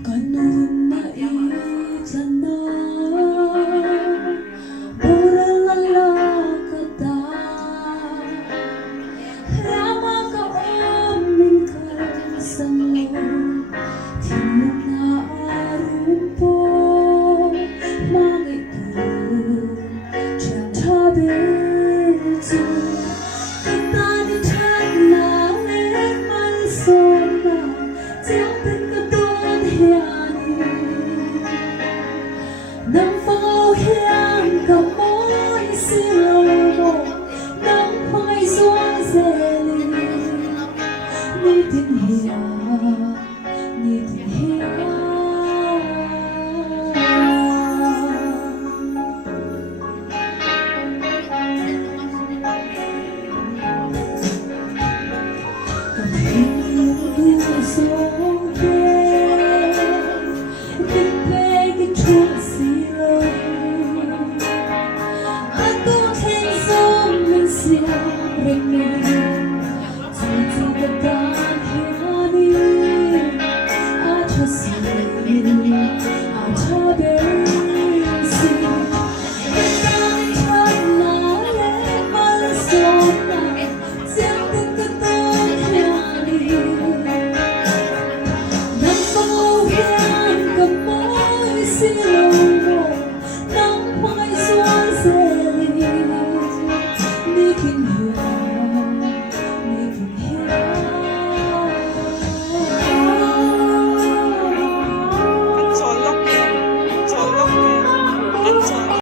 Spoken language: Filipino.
Ganun maitana Murang lalakada Rama ka oming kasango Timok na arumpo Magitu Diyan tabitu Kita ni Chana Mansona Diyan pinkaton hiani Nang phao hiang cầm